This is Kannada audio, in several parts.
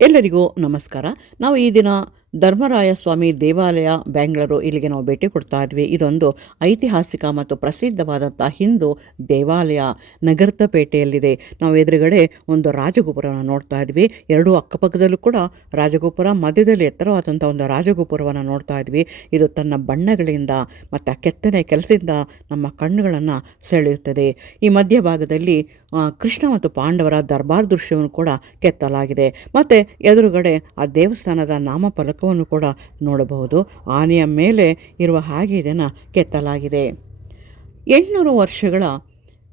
ಎಲ್ಲರಿಗೂ ನಮಸ್ಕಾರ. ನಾವು ಈ ದಿನ ಧರ್ಮರಾಯ ಸ್ವಾಮಿ ದೇವಾಲಯ ಬೆಂಗಳೂರು ಇಲ್ಲಿಗೆ ನಾವು ಭೇಟಿ ಕೊಡ್ತಾ ಇದ್ವಿ. ಇದೊಂದು ಐತಿಹಾಸಿಕ ಮತ್ತು ಪ್ರಸಿದ್ಧವಾದಂಥ ಹಿಂದೂ ದೇವಾಲಯ ನಗರ್ತಪೇಟೆಯಲ್ಲಿದೆ. ನಾವು ಎದುರುಗಡೆ ಒಂದು ರಾಜಗೋಪುರವನ್ನು ನೋಡ್ತಾ ಇದ್ವಿ. ಎರಡೂ ಅಕ್ಕಪಕ್ಕದಲ್ಲೂ ಕೂಡ ರಾಜಗೋಪುರ, ಮಧ್ಯದಲ್ಲಿ ಎತ್ತರವಾದಂಥ ಒಂದು ರಾಜಗೋಪುರವನ್ನು ನೋಡ್ತಾ ಇದ್ವಿ. ಇದು ತನ್ನ ಬಣ್ಣಗಳಿಂದ ಮತ್ತು ಕೆತ್ತನೆ ಕೆಲಸದಿಂದ ನಮ್ಮ ಕಣ್ಣುಗಳನ್ನು ಸೆಳೆಯುತ್ತದೆ. ಈ ಮಧ್ಯಭಾಗದಲ್ಲಿ ಕೃಷ್ಣ ಮತ್ತು ಪಾಂಡವರ ದರ್ಬಾರ್ ದೃಶ್ಯವನ್ನು ಕೂಡ ಕೆತ್ತಲಾಗಿದೆ. ಮತ್ತು ಎದುರುಗಡೆ ಆ ದೇವಸ್ಥಾನದ ನಾಮಫಲಕವನ್ನು ಕೂಡ ನೋಡಬಹುದು. ಆನೆಯ ಮೇಲೆ ಇರುವ ಹಾಗೆ ಇದನ್ನು ಕೆತ್ತಲಾಗಿದೆ. 800 ವರ್ಷಗಳ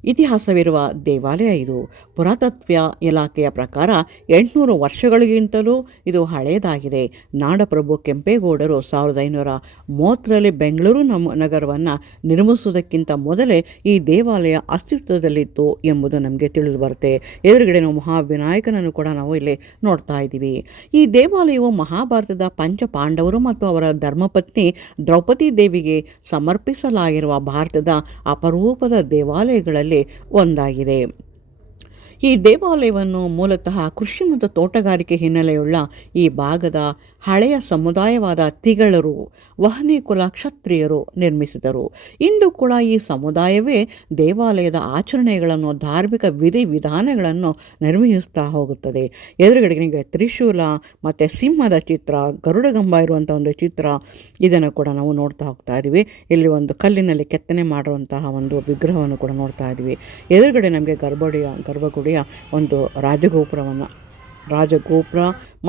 ಇತಿಹಾಸವಿರುವ ದೇವಾಲಯ ಇದು. ಪುರಾತತ್ವ ಇಲಾಖೆಯ ಪ್ರಕಾರ 800 ವರ್ಷಗಳಿಗಿಂತಲೂ ಇದು ಹಳೆಯದಾಗಿದೆ. ನಾಡಪ್ರಭು ಕೆಂಪೇಗೌಡರು 1530ರಲ್ಲಿ ಬೆಂಗಳೂರು ನಗರವನ್ನು ನಿರ್ಮಿಸುವುದಕ್ಕಿಂತ ಮೊದಲೇ ಈ ದೇವಾಲಯ ಅಸ್ತಿತ್ವದಲ್ಲಿತ್ತು ಎಂಬುದು ನಮಗೆ ತಿಳಿದು ಬರುತ್ತೆ. ಎದುರುಗಡೆ ನಾವು ಮಹಾವಿನಾಯಕನನ್ನು ಕೂಡ ನಾವು ಇಲ್ಲಿ ನೋಡ್ತಾ ಇದ್ದೀವಿ. ಈ ದೇವಾಲಯವು ಮಹಾಭಾರತದ ಪಂಚಪಾಂಡವರು ಮತ್ತು ಅವರ ಧರ್ಮಪತ್ನಿ ದ್ರೌಪದಿ ದೇವಿಗೆ ಸಮರ್ಪಿಸಲಾಗಿರುವ ಭಾರತದ ಅಪರೂಪದ ದೇವಾಲಯಗಳಲ್ಲಿ ಒಂದಾಗಿದೆ. ಈ ದೇವಾಲಯವನ್ನು ಮೂಲತಃ ಕೃಷಿ ಮತ್ತು ತೋಟಗಾರಿಕೆ ಹಿನ್ನೆಲೆಯುಳ್ಳ ಈ ಭಾಗದ ಹಳೆಯ ಸಮುದಾಯವಾದ ತಿಗಳರು, ವಹನೆ ಕುಲ ಕ್ಷತ್ರಿಯರು ನಿರ್ಮಿಸಿದರು. ಇಂದು ಕೂಡ ಈ ಸಮುದಾಯವೇ ದೇವಾಲಯದ ಆಚರಣೆಗಳನ್ನು, ಧಾರ್ಮಿಕ ವಿಧಿವಿಧಾನಗಳನ್ನು ನಿರ್ವಹಿಸ್ತಾ ಹೋಗುತ್ತದೆ. ಎದುರುಗಡೆಗೆ ತ್ರಿಶೂಲ ಮತ್ತು ಸಿಂಹದ ಚಿತ್ರ, ಗರುಡಗಂಬ ಇರುವಂಥ ಒಂದು ಚಿತ್ರ, ಇದನ್ನು ಕೂಡ ನಾವು ನೋಡ್ತಾ ಹೋಗ್ತಾ ಇದ್ದೀವಿ. ಇಲ್ಲಿ ಒಂದು ಕಲ್ಲಿನಲ್ಲಿ ಕೆತ್ತನೆ ಮಾಡುವಂತಹ ಒಂದು ವಿಗ್ರಹವನ್ನು ಕೂಡ ನೋಡ್ತಾ ಇದ್ದೀವಿ. ಎದುರುಗಡೆ ನಮಗೆ ಗರ್ಭಗುಡಿಯ ಒಂದು ರಾಜಗೋಪುರ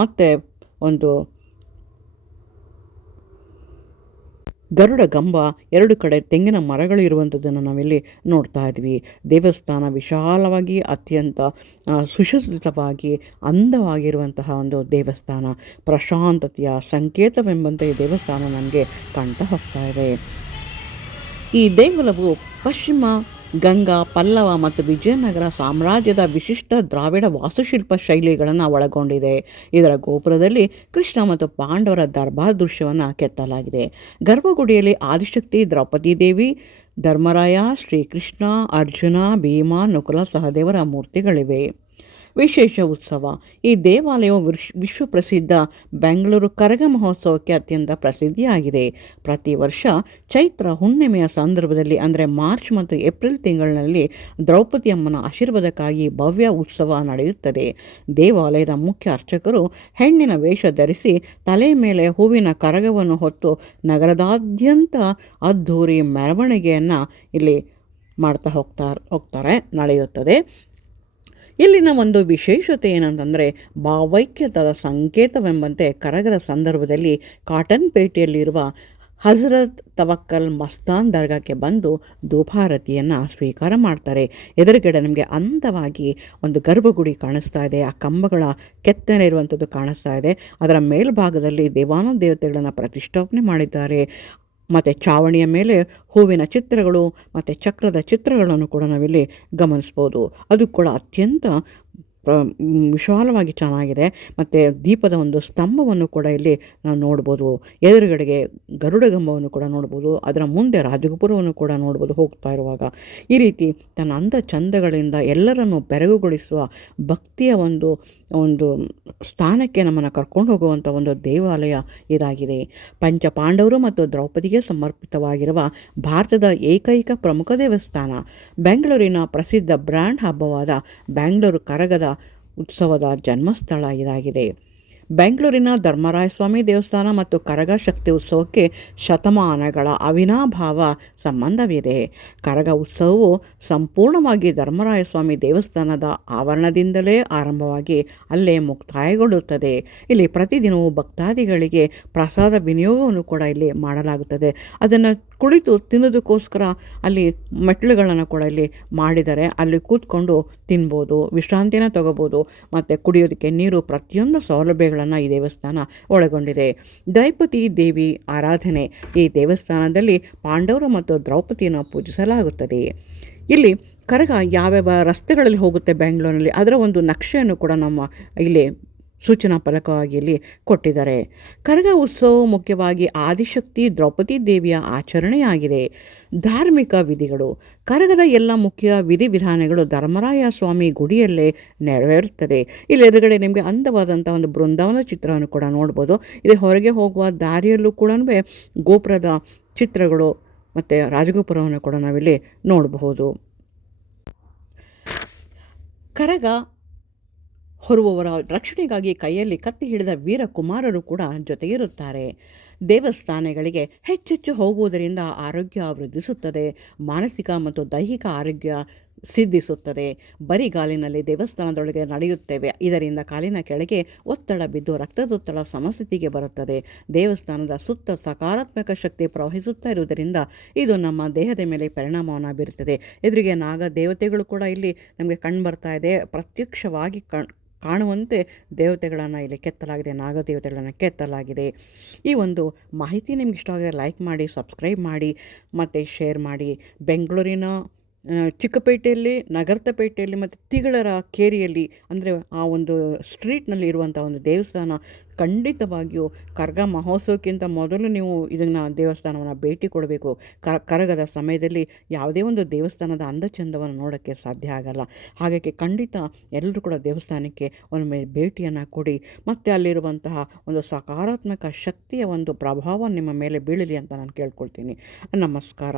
ಮತ್ತು ಒಂದು ಗರುಡ ಗಂಬ, ಎರಡು ಕಡೆ ತೆಂಗಿನ ಮರಗಳು ಇರುವಂಥದ್ದನ್ನು ನಾವಿಲ್ಲಿ ನೋಡ್ತಾ ಇದ್ವಿ. ದೇವಸ್ಥಾನ ವಿಶಾಲವಾಗಿ, ಅತ್ಯಂತ ಸುಸಜ್ಜಿತವಾಗಿ, ಅಂದವಾಗಿರುವಂತಹ ಒಂದು ದೇವಸ್ಥಾನ. ಪ್ರಶಾಂತತೆಯ ಸಂಕೇತವೆಂಬಂತೆ ಈ ದೇವಸ್ಥಾನ ನಮಗೆ ಕಾಣ್ತಾ ಹೋಗ್ತಾ ಇದೆ. ಈ ದೇಗುಲವು ಪಶ್ಚಿಮ ಗಂಗಾ, ಪಲ್ಲವ ಮತ್ತು ವಿಜಯನಗರ ಸಾಮ್ರಾಜ್ಯದ ವಿಶಿಷ್ಟ ದ್ರಾವಿಡ ವಾಸ್ತುಶಿಲ್ಪ ಶೈಲಿಗಳನ್ನು ಒಳಗೊಂಡಿದೆ. ಇದರ ಗೋಪುರದಲ್ಲಿ ಕೃಷ್ಣ ಮತ್ತು ಪಾಂಡವರ ದರ್ಬಾರ್ ದೃಶ್ಯವನ್ನು ಕೆತ್ತಲಾಗಿದೆ. ಗರ್ಭಗುಡಿಯಲ್ಲಿ ಆದಿಶಕ್ತಿ, ದ್ರೌಪದಿ ದೇವಿ, ಧರ್ಮರಾಯ, ಶ್ರೀಕೃಷ್ಣ, ಅರ್ಜುನ, ಭೀಮ, ನಕುಲ, ಸಹದೇವರ ಮೂರ್ತಿಗಳಿವೆ. ವಿಶೇಷ ಉತ್ಸವ. ಈ ದೇವಾಲಯವು ವಿಶ್ವಪ್ರಸಿದ್ಧ ಬೆಂಗಳೂರು ಕರಗ ಮಹೋತ್ಸವಕ್ಕೆ ಅತ್ಯಂತ ಪ್ರಸಿದ್ಧಿಯಾಗಿದೆ. ಪ್ರತಿ ವರ್ಷ ಚೈತ್ರ ಹುಣ್ಣಿಮೆಯ ಸಂದರ್ಭದಲ್ಲಿ, ಅಂದರೆ ಮಾರ್ಚ್ ಮತ್ತು ಏಪ್ರಿಲ್ ತಿಂಗಳಿನಲ್ಲಿ, ದ್ರೌಪದಿ ಅಮ್ಮನ ಆಶೀರ್ವಾದಕ್ಕಾಗಿ ಭವ್ಯ ಉತ್ಸವ ನಡೆಯುತ್ತದೆ. ದೇವಾಲಯದ ಮುಖ್ಯ ಅರ್ಚಕರು ಹೆಣ್ಣಿನ ವೇಷ ಧರಿಸಿ ತಲೆ ಮೇಲೆ ಹೂವಿನ ಕರಗವನ್ನು ಹೊತ್ತು ನಗರದಾದ್ಯಂತ ಅದ್ಧೂರಿ ಮೆರವಣಿಗೆಯನ್ನು ಇಲ್ಲಿ ಮಾಡ್ತಾ ಹೋಗ್ತಾರೆ ನಡೆಯುತ್ತದೆ. ಇಲ್ಲಿನ ಒಂದು ವಿಶೇಷತೆ ಏನಂತಂದರೆ, ಭಾವೈಕ್ಯತೆಯ ಸಂಕೇತವೆಂಬಂತೆ ಕರಗದ ಸಂದರ್ಭದಲ್ಲಿ ಕಾಟನ್ ಪೇಟೆಯಲ್ಲಿರುವ ಹಜರತ್ ತವಕ್ಕಲ್ ಮಸ್ತಾನ್ ದರ್ಗಾಕ್ಕೆ ಬಂದು ಧೂಪಾರತಿಯನ್ನು ಸ್ವೀಕಾರ ಮಾಡ್ತಾರೆ. ಎದುರುಗಡೆ ನಮಗೆ ಅಂದವಾಗಿ ಒಂದು ಗರ್ಭಗುಡಿ ಕಾಣಿಸ್ತಾ ಇದೆ. ಆ ಕಂಬಗಳ ಕೆತ್ತನೆ ಇರುವಂಥದ್ದು ಕಾಣಿಸ್ತಾ ಇದೆ. ಅದರ ಮೇಲ್ಭಾಗದಲ್ಲಿ ದೇವಾನುದೇವತೆಗಳನ್ನು ಪ್ರತಿಷ್ಠಾಪನೆ ಮಾಡಿದ್ದಾರೆ. ಮತ್ತು ಚಾವಣಿಯ ಮೇಲೆ ಹೂವಿನ ಚಿತ್ರಗಳು ಮತ್ತು ಚಕ್ರದ ಚಿತ್ರಗಳನ್ನು ಕೂಡ ನಾವಿಲ್ಲಿ ಗಮನಿಸ್ಬೋದು. ಅದು ಕೂಡ ಅತ್ಯಂತ ವಿಶಾಲವಾಗಿ ಚೆನ್ನಾಗಿದೆ. ಮತ್ತು ದೀಪದ ಒಂದು ಸ್ತಂಭವನ್ನು ಕೂಡ ಇಲ್ಲಿ ನಾವು ನೋಡ್ಬೋದು. ಎದುರುಗಡೆಗೆ ಗರುಡಗಂಬವನ್ನು ಕೂಡ ನೋಡ್ಬೋದು. ಅದರ ಮುಂದೆ ರಾಜಗೋಪುರವನ್ನು ಕೂಡ ನೋಡ್ಬೋದು ಹೋಗ್ತಾ ಇರುವಾಗ. ಈ ರೀತಿ ತನ್ನ ಅಂದ ಚಂದಗಳಿಂದ ಎಲ್ಲರನ್ನು ಬೆರಗುಗೊಳಿಸುವ ಭಕ್ತಿಯ ಒಂದು ಸ್ಥಾನಕ್ಕೆ ನಮ್ಮನ್ನು ಕರ್ಕೊಂಡು ಹೋಗುವಂಥ ಒಂದು ದೇವಾಲಯ ಇದಾಗಿದೆ. ಪಂಚಪಾಂಡವರು ಮತ್ತು ದ್ರೌಪದಿಗೆ ಸಮರ್ಪಿತವಾಗಿರುವ ಭಾರತದ ಏಕೈಕ ಪ್ರಮುಖ ದೇವಸ್ಥಾನ. ಬೆಂಗಳೂರಿನ ಪ್ರಸಿದ್ಧ ಬ್ರ್ಯಾಂಡ್ ಹಬ್ಬವಾದ ಬೆಂಗಳೂರು ಕರಗದ ಉತ್ಸವದ ಜನ್ಮಸ್ಥಳ ಇದಾಗಿದೆ. ಬೆಂಗಳೂರಿನ ಧರ್ಮರಾಯ ಸ್ವಾಮಿ ದೇವಸ್ಥಾನ ಮತ್ತು ಕರಗ ಶಕ್ತಿ ಉತ್ಸವಕ್ಕೆ ಶತಮಾನಗಳ ಅವಿನಾಭಾವ ಸಂಬಂಧವಿದೆ. ಕರಗ ಉತ್ಸವವು ಸಂಪೂರ್ಣವಾಗಿ ಧರ್ಮರಾಯ ಸ್ವಾಮಿ ದೇವಸ್ಥಾನದ ಆವರಣದಿಂದಲೇ ಆರಂಭವಾಗಿ ಅಲ್ಲೇ ಮುಕ್ತಾಯಗೊಳ್ಳುತ್ತದೆ. ಇಲ್ಲಿ ಪ್ರತಿದಿನವೂ ಭಕ್ತಾದಿಗಳಿಗೆ ಪ್ರಸಾದ ವಿನಿಯೋಗವನ್ನು ಕೂಡ ಇಲ್ಲಿ ಮಾಡಲಾಗುತ್ತದೆ. ಅದನ್ನು ಕುಳಿತು ತಿನ್ನೋದಕ್ಕೋಸ್ಕರ ಅಲ್ಲಿ ಮೆಟ್ಲುಗಳನ್ನು ಕೂಡ ಇಲ್ಲಿ ಮಾಡಿದ್ದಾರೆ. ಅಲ್ಲಿ ಕೂತ್ಕೊಂಡು ತಿನ್ಬೋದು, ವಿಶ್ರಾಂತಿನ ತಗೋಬೋದು, ಮತ್ತು ಕುಡಿಯೋದಕ್ಕೆ ನೀರು, ಪ್ರತಿಯೊಂದು ಸೌಲಭ್ಯಗಳನ್ನು ಈ ದೇವಸ್ಥಾನ ಒಳಗೊಂಡಿದೆ. ದ್ರೌಪದಿ ದೇವಿ ಆರಾಧನೆ. ಈ ದೇವಸ್ಥಾನದಲ್ಲಿ ಪಾಂಡವರು ಮತ್ತು ದ್ರೌಪದಿಯನ್ನು ಪೂಜಿಸಲಾಗುತ್ತದೆ. ಇಲ್ಲಿ ಕರಗ ಯಾವ್ಯಾವ ರಸ್ತೆಗಳಲ್ಲಿ ಹೋಗುತ್ತೆ ಬೆಂಗಳೂರಿನಲ್ಲಿ, ಅದರ ಒಂದು ನಕ್ಷೆಯನ್ನು ಕೂಡ ನಮ್ಮ ಇಲ್ಲಿ ಸೂಚನಾ ಫಲಕವಾಗಿ ಇಲ್ಲಿ ಕೊಟ್ಟಿದ್ದಾರೆ. ಕರಗ ಉತ್ಸವವು ಮುಖ್ಯವಾಗಿ ಆದಿಶಕ್ತಿ ದ್ರೌಪದಿ ದೇವಿಯ ಆಚರಣೆಯಾಗಿದೆ. ಧಾರ್ಮಿಕ ವಿಧಿಗಳು. ಕರಗದ ಎಲ್ಲ ಮುಖ್ಯ ವಿಧಿವಿಧಾನಗಳು ಧರ್ಮರಾಯ ಸ್ವಾಮಿ ಗುಡಿಯಲ್ಲೇ ನೆರವೇರುತ್ತದೆ. ಇಲ್ಲಿ ಎದುರುಗಡೆ ನಿಮಗೆ ಅಂದವಾದಂಥ ಒಂದು ಬೃಂದಾವನ ಚಿತ್ರವನ್ನು ಕೂಡ ನೋಡ್ಬೋದು. ಇಲ್ಲಿ ಹೊರಗೆ ಹೋಗುವ ದಾರಿಯಲ್ಲೂ ಕೂಡ ಗೋಪುರದ ಚಿತ್ರಗಳು ಮತ್ತು ರಾಜಗೋಪುರವನ್ನು ಕೂಡ ನಾವಿಲ್ಲಿ ನೋಡಬಹುದು. ಕರಗ ಹೊರುವವರ ರಕ್ಷಣೆಗಾಗಿ ಕೈಯಲ್ಲಿ ಕತ್ತಿ ಹಿಡಿದ ವೀರಕುಮಾರರು ಕೂಡ ಜೊತೆಗಿರುತ್ತಾರೆ. ದೇವಸ್ಥಾನಗಳಿಗೆ ಹೆಚ್ಚೆಚ್ಚು ಹೋಗುವುದರಿಂದ ಆರೋಗ್ಯ ವೃದ್ಧಿಸುತ್ತದೆ, ಮಾನಸಿಕ ಮತ್ತು ದೈಹಿಕ ಆರೋಗ್ಯ ಸಿದ್ಧಿಸುತ್ತದೆ. ಬರಿಗಾಲಿನಲ್ಲಿ ದೇವಸ್ಥಾನದೊಳಗೆ ನಡೆಯುತ್ತೇವೆ, ಇದರಿಂದ ಕಾಲಿನ ಕೆಳಗೆ ಒತ್ತಡ ಬಿದ್ದು ರಕ್ತದೊತ್ತಡ ಸಮಸ್ಥಿತಿಗೆ ಬರುತ್ತದೆ. ದೇವಸ್ಥಾನದ ಸುತ್ತ ಸಕಾರಾತ್ಮಕ ಶಕ್ತಿ ಪ್ರವಹಿಸುತ್ತಾ ಇರುವುದರಿಂದ ಇದು ನಮ್ಮ ದೇಹದ ಮೇಲೆ ಪರಿಣಾಮವನ್ನು ಬೀರುತ್ತದೆ. ಎದುರಿಗೆ ನಾಗ ದೇವತೆಗಳು ಕೂಡ ಇಲ್ಲಿ ನಮಗೆ ಕಂಡು ಬರ್ತಾ ಇದೆ. ಪ್ರತ್ಯಕ್ಷವಾಗಿ ಕಾಣುವಂತೆ ದೇವತೆಗಳನ್ನು ಇಲ್ಲಿ ಕೆತ್ತಲಾಗಿದೆ, ನಾಗದೇವತೆಗಳನ್ನು ಕೆತ್ತಲಾಗಿದೆ. ಈ ಒಂದು ಮಾಹಿತಿ ನಿಮ್ಗೆ ಇಷ್ಟವಾಗಿದೆ ಲೈಕ್ ಮಾಡಿ, ಸಬ್ಸ್ಕ್ರೈಬ್ ಮಾಡಿ ಮತ್ತು ಶೇರ್ ಮಾಡಿ. ಬೆಂಗಳೂರಿನ ಚಿಕ್ಕಪೇಟೆಯಲ್ಲಿ, ನಗರಪೇಟೆಯಲ್ಲಿ ಮತ್ತು ತಿಗಳರ ಕೇರಿಯಲ್ಲಿ ಅಂದರೆ ಆ ಒಂದು ಸ್ಟ್ರೀಟ್ನಲ್ಲಿ ಇರುವಂಥ ಒಂದು ದೇವಸ್ಥಾನ ಖಂಡಿತವಾಗಿಯೂ ಕರಗ ಮಹೋತ್ಸವಕ್ಕಿಂತ ಮೊದಲು ನೀವು ಇದನ್ನು ದೇವಸ್ಥಾನವನ್ನು ಭೇಟಿ ಕೊಡಬೇಕು. ಕರಗದ ಸಮಯದಲ್ಲಿ ಯಾವುದೇ ಒಂದು ದೇವಸ್ಥಾನದ ಅಂದಚಂದವನ್ನು ನೋಡೋಕ್ಕೆ ಸಾಧ್ಯ ಆಗಲ್ಲ. ಹಾಗಾಗಿ ಖಂಡಿತ ಎಲ್ಲರೂ ಕೂಡ ದೇವಸ್ಥಾನಕ್ಕೆ ಒಮ್ಮೆ ಭೇಟಿಯನ್ನು ಕೊಡಿ ಮತ್ತು ಅಲ್ಲಿರುವಂತಹ ಒಂದು ಸಕಾರಾತ್ಮಕ ಶಕ್ತಿಯ ಒಂದು ಪ್ರಭಾವ ನಿಮ್ಮ ಮೇಲೆ ಬೀಳಲಿ ಅಂತ ನಾನು ಕೇಳ್ಕೊಳ್ತೀನಿ. ನಮಸ್ಕಾರ.